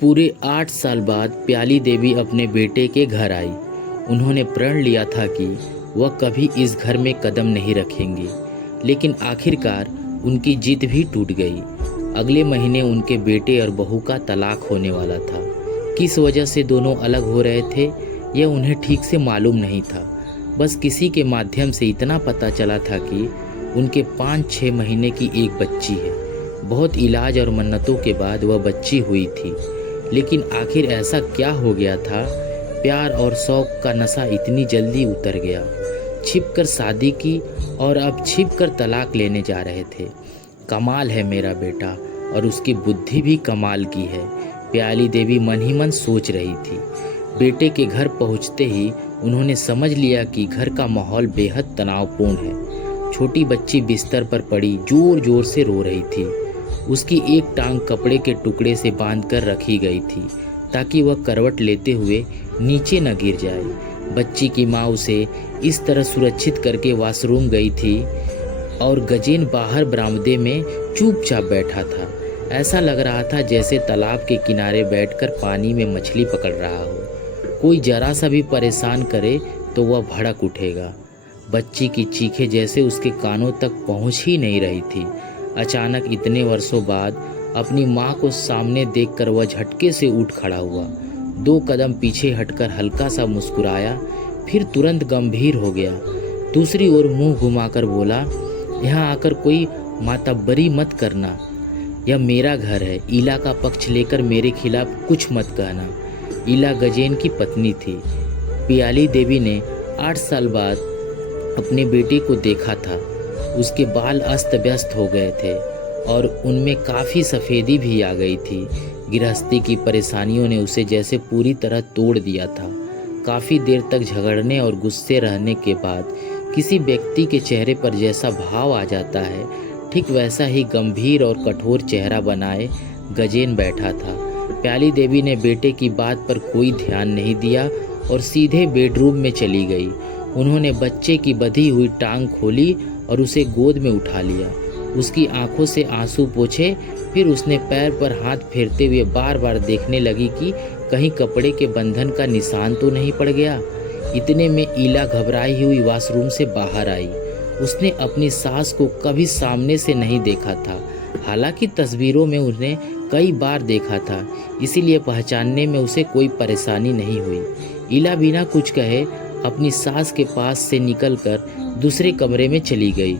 पूरे 8 साल बाद प्याली देवी अपने बेटे के घर आई। उन्होंने प्रण लिया था कि वह कभी इस घर में कदम नहीं रखेंगी, लेकिन आखिरकार उनकी जिद भी टूट गई। अगले महीने उनके बेटे और बहू का तलाक होने वाला था। किस वजह से दोनों अलग हो रहे थे यह उन्हें ठीक से मालूम नहीं था। बस किसी के माध्यम से इतना पता चला था कि उनके 5-6 महीने की एक बच्ची है। बहुत इलाज और मन्नतों के बाद वह बच्ची हुई थी, लेकिन आखिर ऐसा क्या हो गया था? प्यार और शौक का नशा इतनी जल्दी उतर गया। छिपकर शादी की और अब छिपकर तलाक लेने जा रहे थे। कमाल है मेरा बेटा, और उसकी बुद्धि भी कमाल की है, प्याली देवी मन ही मन सोच रही थी। बेटे के घर पहुंचते ही उन्होंने समझ लिया कि घर का माहौल बेहद तनावपूर्ण है। छोटी बच्ची बिस्तर पर पड़ी जोर जोर से रो रही थी। उसकी एक टांग कपड़े के टुकड़े से बांधकर रखी गई थी ताकि वह करवट लेते हुए नीचे न गिर जाए। बच्ची की माँ उसे इस तरह सुरक्षित करके वॉशरूम गई थी और गजेन बाहर बरामदे में चुपचाप बैठा था। ऐसा लग रहा था जैसे तालाब के किनारे बैठकर पानी में मछली पकड़ रहा हो। कोई जरा सा भी परेशान करे तो वह भड़क उठेगा। बच्ची की चीखें जैसे उसके कानों तक पहुंच ही नहीं रही थी। अचानक इतने वर्षों बाद अपनी माँ को सामने देखकर वह झटके से उठ खड़ा हुआ। 2 कदम पीछे हटकर हल्का सा मुस्कुराया, फिर तुरंत गंभीर हो गया। दूसरी ओर मुंह घुमाकर बोला, यहाँ आकर कोई मातब्बरी मत करना। यह मेरा घर है। ईला का पक्ष लेकर मेरे खिलाफ कुछ मत कहना। ईला गजेन की पत्नी थी। प्याली देवी ने 8 साल बाद अपने बेटे को देखा था। उसके बाल अस्त व्यस्त हो गए थे और उनमें काफ़ी सफ़ेदी भी आ गई थी। गृहस्थी की परेशानियों ने उसे जैसे पूरी तरह तोड़ दिया था। काफ़ी देर तक झगड़ने और गुस्से रहने के बाद किसी व्यक्ति के चेहरे पर जैसा भाव आ जाता है, ठीक वैसा ही गंभीर और कठोर चेहरा बनाए गजेन बैठा था। प्याली देवी ने बेटे की बात पर कोई ध्यान नहीं दिया और सीधे बेडरूम में चली गई। उन्होंने बच्चे की बंधी हुई टांग खोली और उसे गोद में उठा लिया। उसकी आंखों से आंसू पोंछे, फिर उसने पैर पर हाथ फेरते हुए बार बार देखने लगी कि कहीं कपड़े के बंधन का निशान तो नहीं पड़ गया। इतने में ईला घबराई हुई वॉशरूम से बाहर आई। उसने अपनी सास को कभी सामने से नहीं देखा था। हालांकि तस्वीरों में उन्हें कई बार देखा था, इसीलिए पहचानने में उसे कोई परेशानी नहीं हुई। ईला बिना कुछ कहे अपनी सास के पास से निकलकर दूसरे कमरे में चली गई।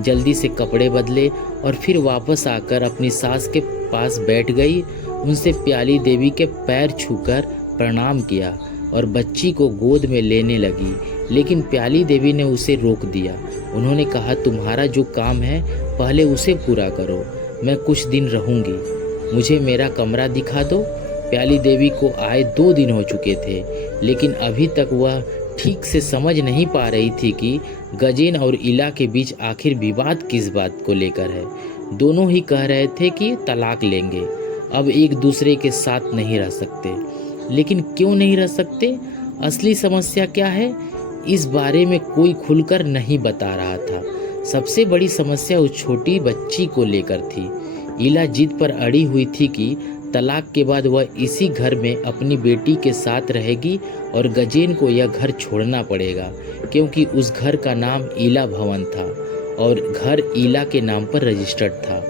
जल्दी से कपड़े बदले और फिर वापस आकर अपनी सास के पास बैठ गई। उनसे प्याली देवी के पैर छूकर प्रणाम किया और बच्ची को गोद में लेने लगी, लेकिन प्याली देवी ने उसे रोक दिया। उन्होंने कहा, तुम्हारा जो काम है पहले उसे पूरा करो। मैं कुछ दिन रहूंगी, मुझे मेरा कमरा दिखा दो। प्याली देवी को आए 2 दिन हो चुके थे, लेकिन अभी तक वह ठीक से समझ नहीं पा रही थी कि गजेन और ईला के बीच आखिर विवाद किस बात को लेकर है। दोनों ही कह रहे थे कि तलाक लेंगे, अब एक दूसरे के साथ नहीं रह सकते। लेकिन क्यों नहीं रह सकते? असली समस्या क्या है, इस बारे में कोई खुलकर नहीं बता रहा था। सबसे बड़ी समस्या उस छोटी बच्ची को लेकर थी। ईला जिद पर अड़ी हुई थी कि तलाक के बाद वह इसी घर में अपनी बेटी के साथ रहेगी और गजेन को यह घर छोड़ना पड़ेगा, क्योंकि उस घर का नाम ईला भवन था और घर ईला के नाम पर रजिस्टर्ड था।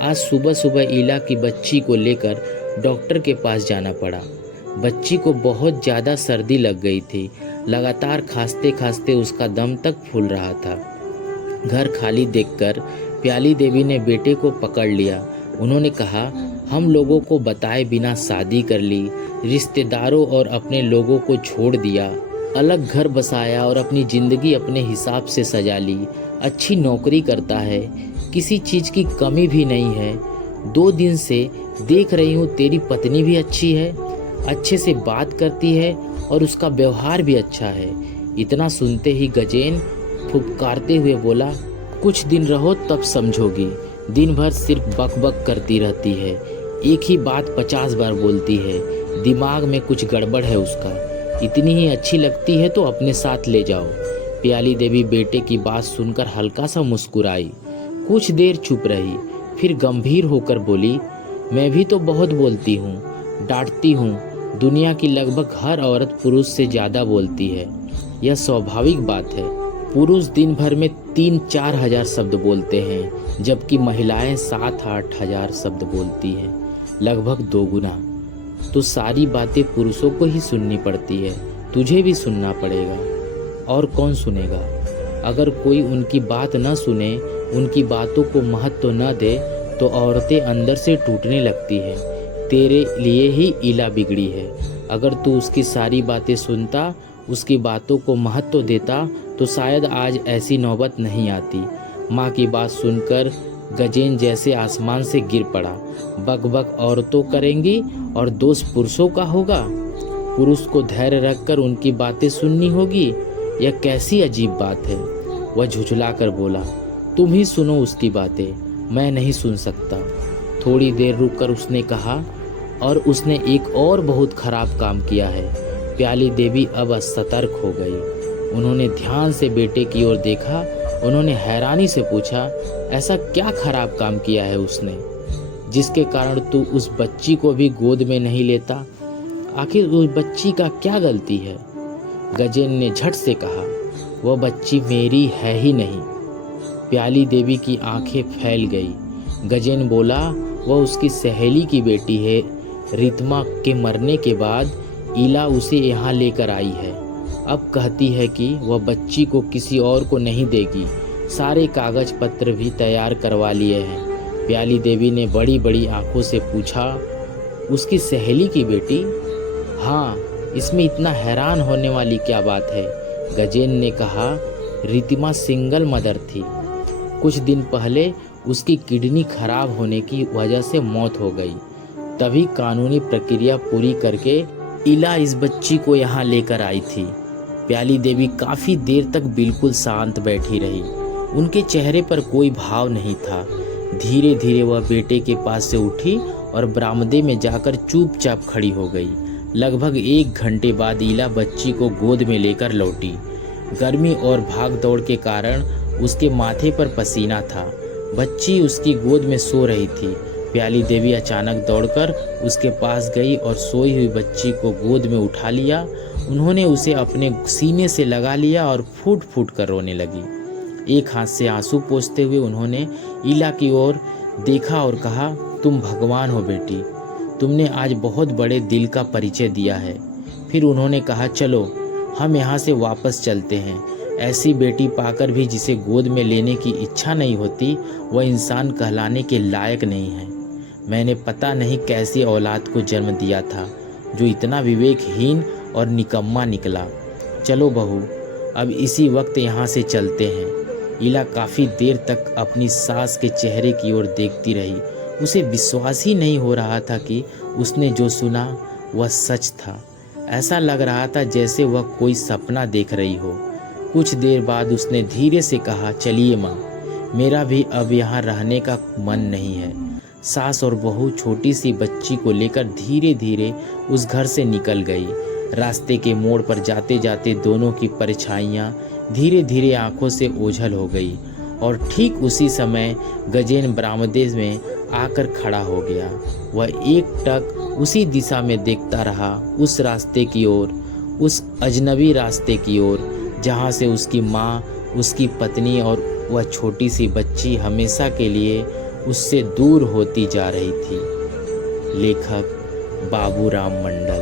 आज सुबह सुबह ईला की बच्ची को लेकर डॉक्टर के पास जाना पड़ा। बच्ची को बहुत ज़्यादा सर्दी लग गई थी। लगातार खांसते खांसते उसका दम तक फूल रहा था। घर खाली देखकर प्याली देवी ने बेटे को पकड़ लिया। उन्होंने कहा, हम लोगों को बताए बिना शादी कर ली, रिश्तेदारों और अपने लोगों को छोड़ दिया, अलग घर बसाया और अपनी ज़िंदगी अपने हिसाब से सजा ली। अच्छी नौकरी करता है, किसी चीज़ की कमी भी नहीं है। 2 दिन से देख रही हूँ तेरी पत्नी भी अच्छी है, अच्छे से बात करती है और उसका व्यवहार भी अच्छा है। इतना सुनते ही गजेन फुफकारते हुए बोला, कुछ दिन रहो तब समझोगी। दिन भर सिर्फ बक बक करती रहती है, एक ही बात 50 बार बोलती है। दिमाग में कुछ गड़बड़ है उसका। इतनी ही अच्छी लगती है तो अपने साथ ले जाओ। प्याली देवी बेटे की बात सुनकर हल्का सा मुस्कुराई। कुछ देर चुप रही, फिर गंभीर होकर बोली, मैं भी तो बहुत बोलती हूँ, डांटती हूँ। दुनिया की लगभग हर औरत पुरुष से ज़्यादा बोलती है, यह स्वाभाविक बात है। पुरुष दिन भर में 3-4 हजार शब्द बोलते हैं, जबकि महिलाएं 7-8 हजार शब्द बोलती हैं, लगभग 2 गुना। तो सारी बातें पुरुषों को ही सुननी पड़ती है, तुझे भी सुनना पड़ेगा। और कौन सुनेगा? अगर कोई उनकी बात न सुने, उनकी बातों को महत्व न दे, तो औरतें अंदर से टूटने लगती हैं। तेरे लिए ही इला बिगड़ी है। अगर तू उसकी सारी बातें सुनता, उसकी बातों को महत्व देता, तो शायद आज ऐसी नौबत नहीं आती। माँ की बात सुनकर गजेन जैसे आसमान से गिर पड़ा। बक बक औरतों करेंगी और दोष पुरुषों का होगा। पुरुष को धैर्य रखकर उनकी बातें सुननी होगी। यह कैसी अजीब बात है। वह झुझलाकर बोला, तुम ही सुनो उसकी बातें, मैं नहीं सुन सकता। थोड़ी देर रुककर उसने कहा, और उसने एक और बहुत खराब काम किया है। प्याली देवी अब सतर्क हो गई। उन्होंने ध्यान से बेटे की ओर देखा। उन्होंने हैरानी से पूछा, ऐसा क्या खराब काम किया है उसने, जिसके कारण तू उस बच्ची को भी गोद में नहीं लेता? आखिर उस बच्ची का क्या गलती है? गजेन ने झट से कहा, वह बच्ची मेरी है ही नहीं। प्याली देवी की आंखें फैल गई। गजेन बोला, वह उसकी सहेली की बेटी है। रितमा के मरने के बाद इला उसे यहाँ लेकर आई है। अब कहती है कि वह बच्ची को किसी और को नहीं देगी। सारे कागज पत्र भी तैयार करवा लिए हैं। प्याली देवी ने बड़ी बड़ी आंखों से पूछा, उसकी सहेली की बेटी? हाँ, इसमें इतना हैरान होने वाली क्या बात है? गजेन ने कहा, रितिमा सिंगल मदर थी। कुछ दिन पहले उसकी किडनी खराब होने की वजह से मौत हो गई। तभी कानूनी प्रक्रिया पूरी करके इला इस बच्ची को यहाँ लेकर आई थी। प्याली देवी काफ़ी देर तक बिल्कुल शांत बैठी रही। उनके चेहरे पर कोई भाव नहीं था। धीरे धीरे वह बेटे के पास से उठी और बरामदे में जाकर चुपचाप खड़ी हो गई। लगभग 1 घंटे बाद इला बच्ची को गोद में लेकर लौटी। गर्मी और भाग दौड़ के कारण उसके माथे पर पसीना था। बच्ची उसकी गोद में सो रही थी। प्याली देवी अचानक दौड़कर उसके पास गई और सोई हुई बच्ची को गोद में उठा लिया। उन्होंने उसे अपने सीने से लगा लिया और फूट फूट कर रोने लगी। एक हाथ से आंसू पोंछते हुए उन्होंने इला की ओर देखा और कहा, तुम भगवान हो बेटी, तुमने आज बहुत बड़े दिल का परिचय दिया है। फिर उन्होंने कहा, चलो हम यहाँ से वापस चलते हैं। ऐसी बेटी पाकर भी जिसे गोद में लेने की इच्छा नहीं होती, वह इंसान कहलाने के लायक नहीं है। मैंने पता नहीं कैसी औलाद को जन्म दिया था, जो इतना विवेकहीन और निकम्मा निकला। चलो बहू, अब इसी वक्त यहाँ से चलते हैं। इला काफ़ी देर तक अपनी सास के चेहरे की ओर देखती रही। उसे विश्वास ही नहीं हो रहा था कि उसने जो सुना वह सच था। ऐसा लग रहा था जैसे वह कोई सपना देख रही हो। कुछ देर बाद उसने धीरे से कहा, चलिए माँ, मेरा भी अब यहाँ रहने का मन नहीं है। सास और बहू छोटी सी बच्ची को लेकर धीरे धीरे उस घर से निकल गई। रास्ते के मोड़ पर जाते जाते दोनों की परछाइयाँ धीरे धीरे आंखों से ओझल हो गई और ठीक उसी समय गजेन बरामदे में आकर खड़ा हो गया। वह एकटक उसी दिशा में देखता रहा, उस रास्ते की ओर, उस अजनबी रास्ते की ओर जहाँ से उसकी माँ, उसकी पत्नी और वह छोटी सी बच्ची हमेशा के लिए उससे दूर होती जा रही थी। लेखक बाबूराम मंडल।